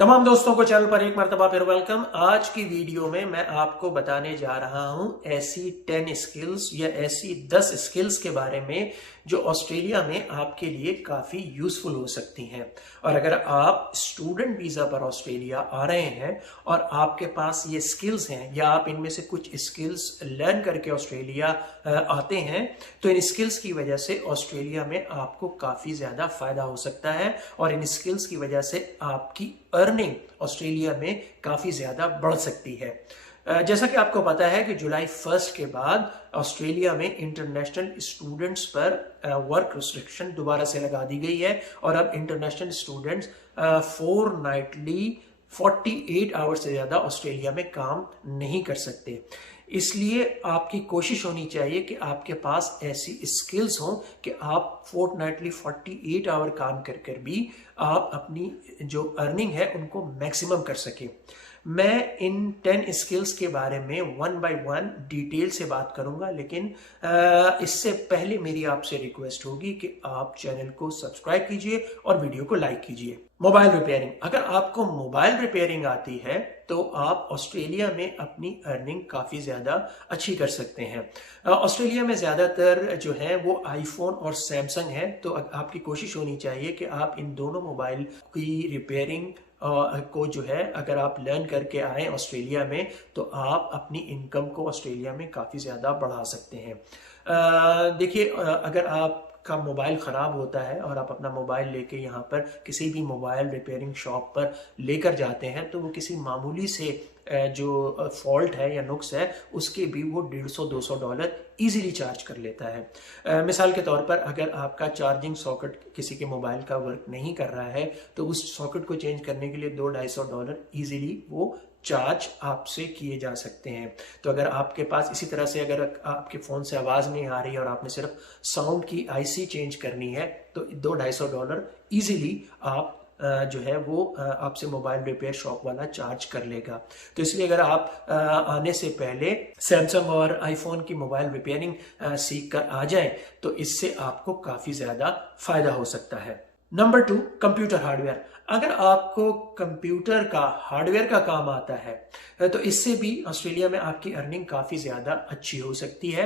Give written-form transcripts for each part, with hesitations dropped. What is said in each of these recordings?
तमाम दोस्तों को चैनल पर एक मर्तबा फिर वेलकम। आज की वीडियो में मैं आपको बताने जा रहा हूं ऐसी 10 स्किल्स या ऐसी 10 स्किल्स के बारे में जो ऑस्ट्रेलिया में आपके लिए काफी यूजफुल हो सकती हैं। और अगर आप स्टूडेंट वीजा पर ऑस्ट्रेलिया आ रहे हैं और आपके पास ये स्किल्स हैं या आप इनमें से कुछ स्किल्स लर्न करके ऑस्ट्रेलिया आते हैं तो इन स्किल्स की वजह से ऑस्ट्रेलिया में आपको काफी ज्यादा फायदा हो सकता है और इन स्किल्स की वजह से आपकी अर्निंग ऑस्ट्रेलिया में काफी ज्यादा बढ़ सकती है। जैसा कि आपको पता है कि जुलाई 1 के बाद ऑस्ट्रेलिया में इंटरनेशनल स्टूडेंट्स पर वर्क रिस्ट्रिक्शन दोबारा से लगा दी गई है और अब इंटरनेशनल स्टूडेंट्स फोर्टनाइटली 48 आवर्स से ज्यादा ऑस्ट्रेलिया में काम नहीं कर सकते। इसलिए आपकी कोशिश होनी चाहिए कि आपके पास ऐसी स्किल्स हों कि आप फोर्टनाइटली 48 आवर काम कर कर भी आप अपनी जो अर्निंग है उनको मैक्सिमम कर सकें। मैं इन 10 स्किल्स के बारे में वन बाय वन डिटेल से बात करूंगा, लेकिन इससे पहले मेरी आपसे रिक्वेस्ट होगी कि आप चैनल को सब्सक्राइब कीजिए और वीडियो को लाइक कीजिए। मोबाइल रिपेयरिंग, अगर आपको मोबाइल रिपेयरिंग आती है तो आप ऑस्ट्रेलिया में अपनी अर्निंग काफ़ी ज़्यादा अच्छी कर सकते हैं। ऑस्ट्रेलिया में ज़्यादातर जो है वो आईफोन और सैमसंग है, तो आपकी कोशिश होनी चाहिए कि आप इन दोनों मोबाइल की रिपेयरिंग को जो है अगर आप लर्न करके आए ऑस्ट्रेलिया में तो आप अपनी इनकम को ऑस्ट्रेलिया में काफ़ी ज़्यादा बढ़ा सकते हैं। देखिए, अगर आप का मोबाइल ख़राब होता है और आप अपना मोबाइल लेके यहाँ पर किसी भी मोबाइल रिपेयरिंग शॉप पर लेकर जाते हैं तो वो किसी मामूली से जो फॉल्ट है या नुक्स है उसके भी वो $150-200 इजीली चार्ज कर लेता है। मिसाल के तौर पर अगर आपका चार्जिंग सॉकेट किसी के मोबाइल का वर्क नहीं कर रहा है तो उस सॉकेट को चेंज करने के लिए $200-250 इजीली वो चार्ज आपसे किए जा सकते हैं। तो अगर आपके पास इसी तरह से अगर आपके फ़ोन से आवाज़ नहीं आ रही और आपने सिर्फ साउंड की आईसी चेंज करनी है तो $200-250 इजीली आप जो है वो आपसे मोबाइल रिपेयर शॉप वाला चार्ज कर लेगा। तो इसलिए अगर आप आने से पहले सैमसंग और आईफोन की मोबाइल रिपेयरिंग सीख कर आ जाएं तो इससे आपको काफ़ी ज़्यादा फायदा हो सकता है। Number 2, computer hardware. अगर आपको कंप्यूटर का हार्डवेयर का काम आता है तो इससे भी ऑस्ट्रेलिया में आपकी अर्निंग काफ़ी ज़्यादा अच्छी हो सकती है।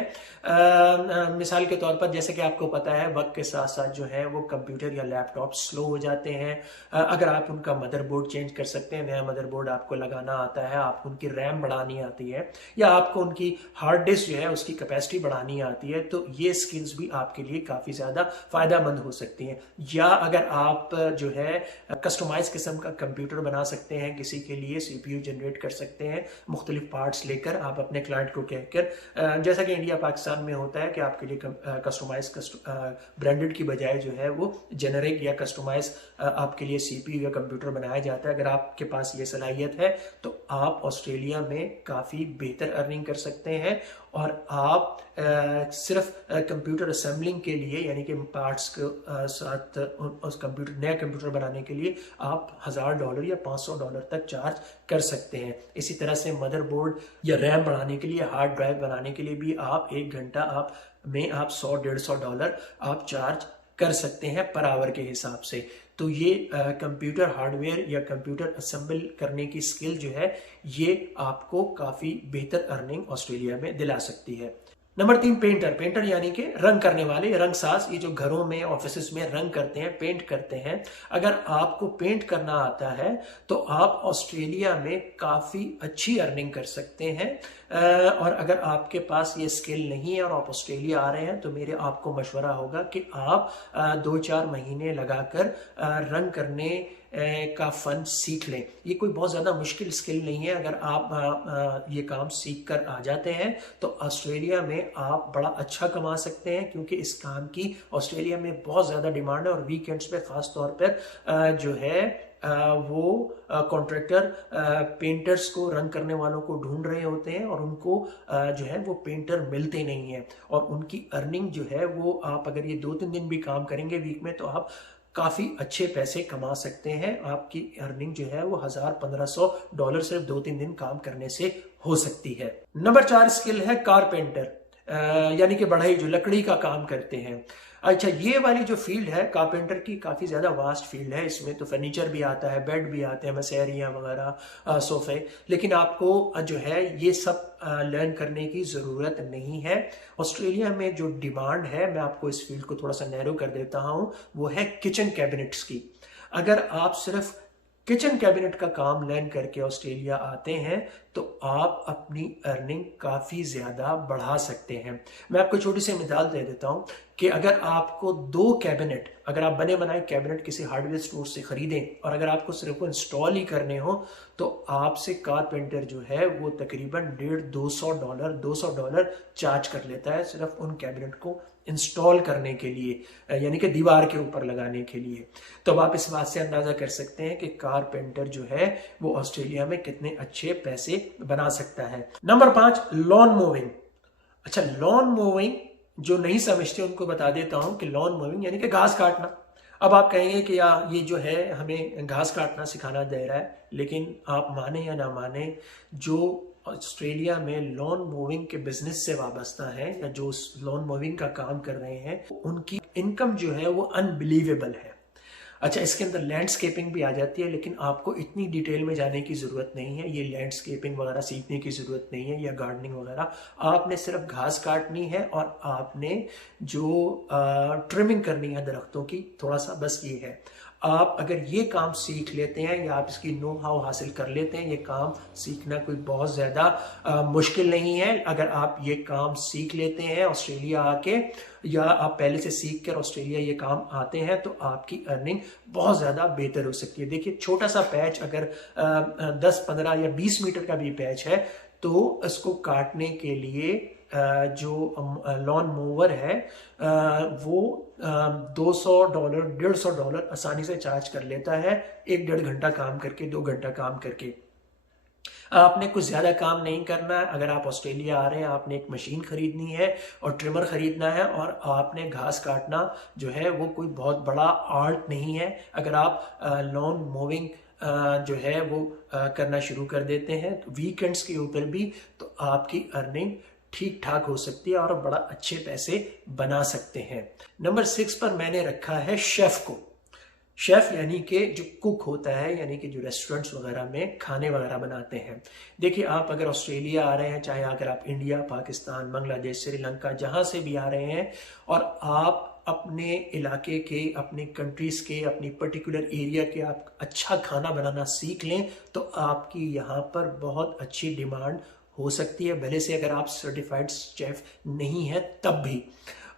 मिसाल के तौर पर जैसे कि आपको पता है वक्त के साथ साथ जो है वो कंप्यूटर या लैपटॉप स्लो हो जाते हैं। अगर आप उनका मदरबोर्ड चेंज कर सकते हैं, नया मदरबोर्ड आपको लगाना आता है, आपको उनकी रैम बढ़ानी आती है या आपको उनकी हार्ड डिस्क जो है उसकी कैपेसिटी बढ़ानी आती है तो ये स्किल्स भी आपके लिए काफ़ी ज़्यादा फ़ायदेमंद हो सकती हैं। या अगर आप जो है कस्टमाइज किस्म का कंप्यूटर बना सकते हैं, किसी के लिए सीपीयू जनरेट कर सकते हैं, मुख्तलिफ पार्ट्स लेकर आप अपने क्लाइंट को कहकर, जैसा कि इंडिया पाकिस्तान में होता है कि आपके लिए कस्टमाइज ब्रांडेड की बजाय जो है वो जेनरिक या कस्टमाइज आपके लिए सीपीयू या कंप्यूटर बनाया जाता है। अगर आपके पास ये सलाहियत है तो आप ऑस्ट्रेलिया में काफ़ी बेहतर अर्निंग कर सकते हैं और आप सिर्फ कंप्यूटर असेंबलिंग के लिए यानी कि पार्ट्स के साथ उस कंप्यूटर नया कंप्यूटर बनाने के लिए आप $1000 या $500 तक चार्ज कर सकते हैं। इसी तरह से मदरबोर्ड या रैम बढ़ाने के लिए, हार्ड ड्राइव बनाने के लिए भी आप 1 घंटा आप $100-150 आप चार्ज कर सकते हैं पर आवर के हिसाब से। तो ये कंप्यूटर हार्डवेयर या कंप्यूटर असेंबल करने की स्किल जो है ये आपको काफ़ी बेहतर अर्निंग ऑस्ट्रेलिया में दिला सकती है। नंबर 3, पेंटर यानी कि रंग करने वाले, रंगसाज, ये जो घरों में ऑफिस में रंग करते हैं, पेंट करते हैं। अगर आपको पेंट करना आता है तो आप ऑस्ट्रेलिया में काफ़ी अच्छी अर्निंग कर सकते हैं। और अगर आपके पास ये स्किल नहीं है और आप ऑस्ट्रेलिया आ रहे हैं तो मेरे आपको मशवरा होगा कि आप 2-4 महीने लगाकर रंग करने का फन सीख लें। ये कोई बहुत ज़्यादा मुश्किल स्किल नहीं है। अगर आप ये काम सीख कर आ जाते हैं तो ऑस्ट्रेलिया में आप बड़ा अच्छा कमा सकते हैं, क्योंकि इस काम की ऑस्ट्रेलिया में बहुत ज़्यादा डिमांड है और वीकेंड्स पे ख़ास तौर पर जो है वो कॉन्ट्रैक्टर पेंटर्स को, रंग करने वालों को ढूंढ रहे होते हैं और उनको जो है वो पेंटर मिलते नहीं हैं और उनकी अर्निंग जो है वो आप अगर ये 2-3 दिन भी काम करेंगे वीक में तो आप काफ़ी अच्छे पैसे कमा सकते हैं। आपकी अर्निंग जो है वो $1000-1500 सिर्फ 2-3 दिन काम करने से हो सकती है। नंबर 4 स्किल है कारपेंटर। यानी कि बढ़ई जो लकड़ी का काम करते हैं। अच्छा, ये वाली जो फील्ड है कारपेंटर की, काफ़ी ज़्यादा वास्ट फील्ड है। इसमें तो फर्नीचर भी आता है, बेड भी आते हैं, मसहरियाँ वगैरह, सोफ़े, लेकिन आपको जो है ये सब लर्न करने की ज़रूरत नहीं है। ऑस्ट्रेलिया में जो डिमांड है, मैं आपको इस फील्ड को थोड़ा सा नैरो कर देता हूँ, वो है किचन कैबिनेट्स की। अगर आप सिर्फ किचन कैबिनेट का काम लर्न करके ऑस्ट्रेलिया आते हैं तो आप अपनी अर्निंग काफ़ी ज़्यादा बढ़ा सकते हैं। मैं आपको छोटी सी मिसाल दे देता हूं कि अगर आपको 2 कैबिनेट, अगर आप बने बनाए कैबिनेट किसी हार्डवेयर स्टोर से खरीदें और अगर आपको सिर्फ वो इंस्टॉल ही करने हो तो आपसे कारपेंटर जो है वो तकरीबन $150 चार्ज कर लेता है सिर्फ उन कैबिनेट को इंस्टॉल करने के लिए, यानी कि दीवार के ऊपर लगाने के लिए। तो अब आप इस बात से अंदाजा कर सकते हैं कि कारपेंटर जो है वो ऑस्ट्रेलिया में कितने अच्छे पैसे बना सकता है। Number 5, lawn moving. अच्छा, लॉन मूविंग जो नहीं समझते उनको बता देता हूं कि लॉन मूविंग यानी कि घास काटना। अब आप कहेंगे कि यार ये जो है हमें घास काटना सिखाना दे रहा है, लेकिन आप माने या ना माने, जो ऑस्ट्रेलिया में लॉन मूविंग के बिजनेस से वाबस्ता है या जो लॉन मूविंग का काम कर रहे हैं, उनकी इनकम जो है वो अनबिलीवेबल है। अच्छा, इसके अंदर लैंडस्केपिंग भी आ जाती है, लेकिन आपको इतनी डिटेल में जाने की ज़रूरत नहीं है। ये लैंडस्केपिंग वगैरह सीखने की ज़रूरत नहीं है या गार्डनिंग वगैरह। आपने सिर्फ घास काटनी है और आपने जो ट्रिमिंग करनी है दरख्तों की, थोड़ा सा बस ये है। आप अगर ये काम सीख लेते हैं या आप इसकी नो हाउ हासिल कर लेते हैं, ये काम सीखना कोई बहुत ज़्यादा मुश्किल नहीं है। अगर आप ये काम सीख लेते हैं ऑस्ट्रेलिया आके, या आप पहले से सीख कर ऑस्ट्रेलिया ये काम आते हैं, तो आपकी अर्निंग बहुत ज़्यादा बेहतर हो सकती है। देखिए, छोटा सा पैच अगर 10, 15 या 20 मीटर का भी पैच है तो इसको काटने के लिए जो लॉन मूवर है वो $200, $150 आसानी से चार्ज कर लेता है 1-1.5 घंटा काम करके, 2 घंटा काम करके। आपने कुछ ज़्यादा काम नहीं करना है। अगर आप ऑस्ट्रेलिया आ रहे हैं, आपने एक मशीन खरीदनी है और ट्रिमर खरीदना है और आपने घास काटना जो है वो कोई बहुत बड़ा आर्ट नहीं है। अगर आप लॉन मूविंग जो है वो करना शुरू कर देते हैं तो वीकेंड्स के ऊपर भी, तो आपकी अर्निंग ठीक ठाक हो सकती है और बड़ा अच्छे पैसे बना सकते हैं। नंबर 6 पर मैंने रखा है शेफ को। शेफ यानी कि जो कुक होता है, यानी कि जो रेस्टोरेंट्स वगैरह में खाने वगैरह बनाते हैं। देखिए, आप अगर ऑस्ट्रेलिया आ रहे हैं, चाहे अगर आप इंडिया, पाकिस्तान, बांग्लादेश, श्रीलंका, जहां से भी आ रहे हैं, और आप अपने इलाके के, अपनी कंट्रीज के, अपनी पर्टिकुलर एरिया के आप अच्छा खाना बनाना सीख लें तो आपकी यहाँ पर बहुत अच्छी डिमांड हो सकती है, भले से अगर आप सर्टिफाइड शेफ नहीं है तब भी।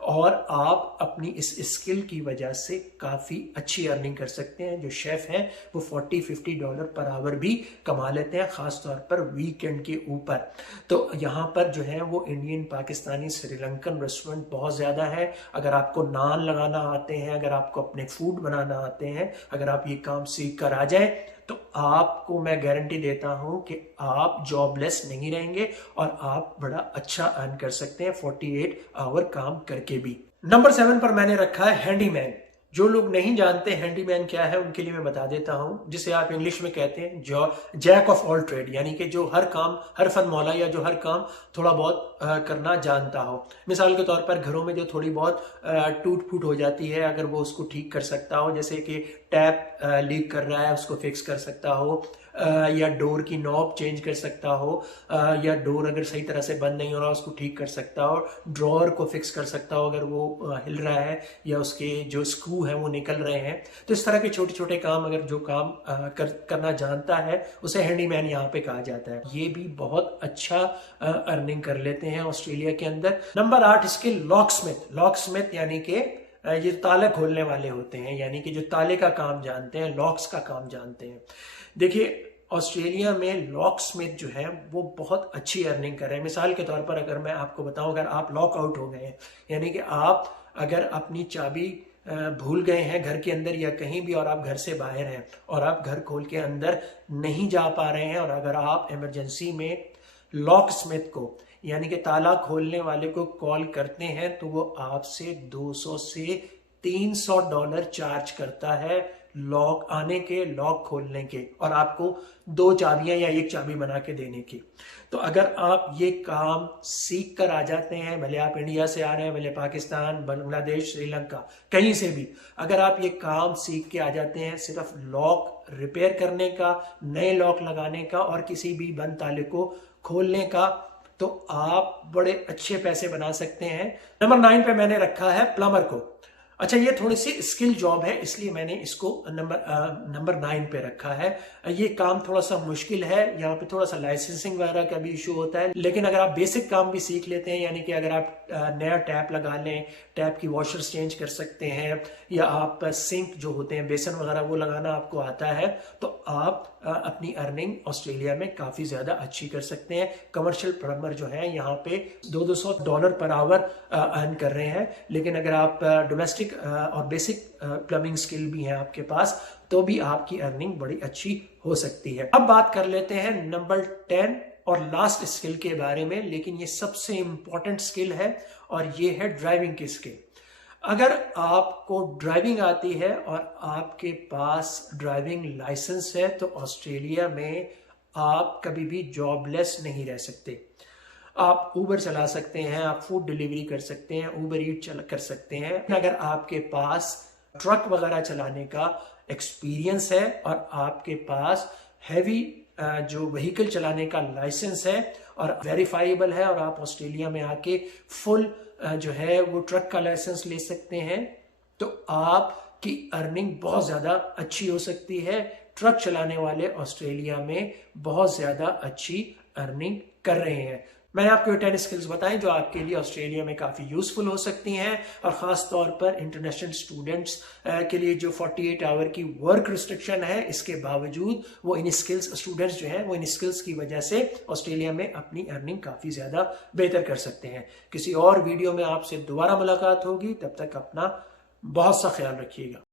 और आप अपनी इस स्किल की वजह से काफ़ी अच्छी अर्निंग कर सकते हैं। जो शेफ़ हैं वो $40-50 पर आवर भी कमा लेते हैं, ख़ास तौर पर वीकेंड के ऊपर। तो यहाँ पर जो है वो इंडियन, पाकिस्तानी, श्रीलंकन रेस्टोरेंट बहुत ज़्यादा है। अगर आपको नान लगाना आते हैं, अगर आपको अपने फूड बनाना आते हैं, अगर आप ये काम सीख कर आ जाए तो आपको मैं गारंटी देता हूं कि आप जॉबलेस नहीं रहेंगे और आप बड़ा अच्छा अर्न कर सकते हैं 48 आवर काम करके भी। नंबर 7 पर मैंने रखा है हैंडीमैन। जो लोग नहीं जानते हैंडीमैन क्या है उनके लिए मैं बता देता हूं, जिसे आप इंग्लिश में कहते हैं जो जैक ऑफ ऑल ट्रेड, यानी कि जो हर काम, हर फन मौला, या जो हर काम थोड़ा बहुत करना जानता हो। मिसाल के तौर पर घरों में जो थोड़ी बहुत टूट फूट हो जाती है, अगर वो उसको ठीक कर सकता हो, जैसे कि टैप लीक कर रहा है उसको फिक्स कर सकता हो, या डोर की नॉब चेंज कर सकता हो, या डोर अगर सही तरह से बंद नहीं हो रहा उसको ठीक कर सकता हो, ड्रॉअर को फिक्स कर सकता हो अगर वो हिल रहा है या उसके जो स्क्रू हैं वो निकल रहे हैं। तो इस तरह के छोटे छोटे काम, अगर जो काम करना जानता है उसे हैंडीमैन यहाँ पे कहा जाता है। ये भी बहुत अच्छा अर्निंग कर लेते हैं ऑस्ट्रेलिया के अंदर। नंबर 8 इसके लॉकस्मिथ। लॉकस्मिथ यानी कि ये ताले खोलने वाले होते हैं, यानी कि जो ताले का काम जानते हैं, लॉक्स का काम जानते हैं। देखिए, ऑस्ट्रेलिया में लॉक स्मिथ जो है वो बहुत अच्छी अर्निंग कर रहे हैं। मिसाल के तौर पर अगर मैं आपको बताऊं, अगर आप लॉक आउट हो गए हैं, यानी कि आप अगर अपनी चाबी भूल गए हैं घर के अंदर या कहीं भी और आप घर से बाहर हैं और आप घर खोल के अंदर नहीं जा पा रहे हैं, और अगर आप इमरजेंसी में लॉक स्मिथ को, यानी कि ताला खोलने वाले को कॉल करते हैं, तो वो आपसे $200 से $300 चार्ज करता है लॉक आने के, लॉक खोलने के, और आपको 2 चाबियां या 1 चाबी बना के देने की। तो अगर आप ये काम सीख कर आ जाते हैं, भले आप इंडिया से आ रहे हैं, भले पाकिस्तान, बांग्लादेश, श्रीलंका, कहीं से भी, अगर आप ये काम सीख के आ जाते हैं, सिर्फ लॉक रिपेयर करने का, नए लॉक लगाने का और किसी भी बंद ताले को खोलने का, तो आप बड़े अच्छे पैसे बना सकते हैं। नंबर 9 पे मैंने रखा है प्लम्बर को। अच्छा, ये थोड़ी सी स्किल जॉब है, इसलिए मैंने इसको नंबर 9 पे रखा है। ये काम थोड़ा सा मुश्किल है, यहाँ पे थोड़ा सा लाइसेंसिंग वगैरह का भी इशू होता है, लेकिन अगर आप बेसिक काम भी सीख लेते हैं, यानी कि अगर आप नया टैप लगा लें, टैप की वॉशर्स चेंज कर सकते हैं, या आप सिंक जो होते हैं, बेसन वगैरह, वो लगाना आपको आता है, तो आप अपनी अर्निंग ऑस्ट्रेलिया में काफी ज्यादा अच्छी कर सकते हैं। कमर्शियल प्लम्बर जो है यहाँ पे $200 पर आवर अर्न कर रहे हैं, लेकिन अगर आप डोमेस्टिक और बेसिक प्लम्बिंग स्किल भी है आपके पास, तो भी आपकी अर्निंग बड़ी अच्छी हो सकती है। अब बात कर लेते हैं नंबर 10 और लास्ट स्किल के बारे में, लेकिन ये सबसे इंपॉर्टेंट स्किल है, और ये है ड्राइविंग की स्किल। अगर आपको ड्राइविंग आती है और आपके पास ड्राइविंग लाइसेंस है, तो ऑस्ट्रेलिया में आप कभी भी जॉबलेस नहीं रह सकते। आप ऊबर चला सकते हैं, आप फूड डिलीवरी कर सकते हैं, ऊबर ईट कर सकते हैं। अगर आपके पास ट्रक वगैरह चलाने का एक्सपीरियंस है और आपके पास हैवी जो व्हीकल चलाने का लाइसेंस है और वेरीफाइबल है, और आप ऑस्ट्रेलिया में आके फुल जो है वो ट्रक का लाइसेंस ले सकते हैं, तो आपकी अर्निंग बहुत ज्यादा अच्छी हो सकती है। ट्रक चलाने वाले ऑस्ट्रेलिया में बहुत ज्यादा अच्छी अर्निंग कर रहे हैं। मैंने आपको 10 स्किल्स बताएं जो आपके लिए ऑस्ट्रेलिया में काफी यूजफुल हो सकती हैं, और खास तौर पर इंटरनेशनल स्टूडेंट्स के लिए जो 48 आवर की वर्क रिस्ट्रिक्शन है, इसके बावजूद वो इन स्किल्स, स्टूडेंट्स जो हैं वो इन स्किल्स की वजह से ऑस्ट्रेलिया में अपनी अर्निंग काफी ज्यादा बेहतर कर सकते हैं। किसी और वीडियो में आपसे दोबारा मुलाकात होगी, तब तक अपना बहुत सा ख्याल रखिएगा।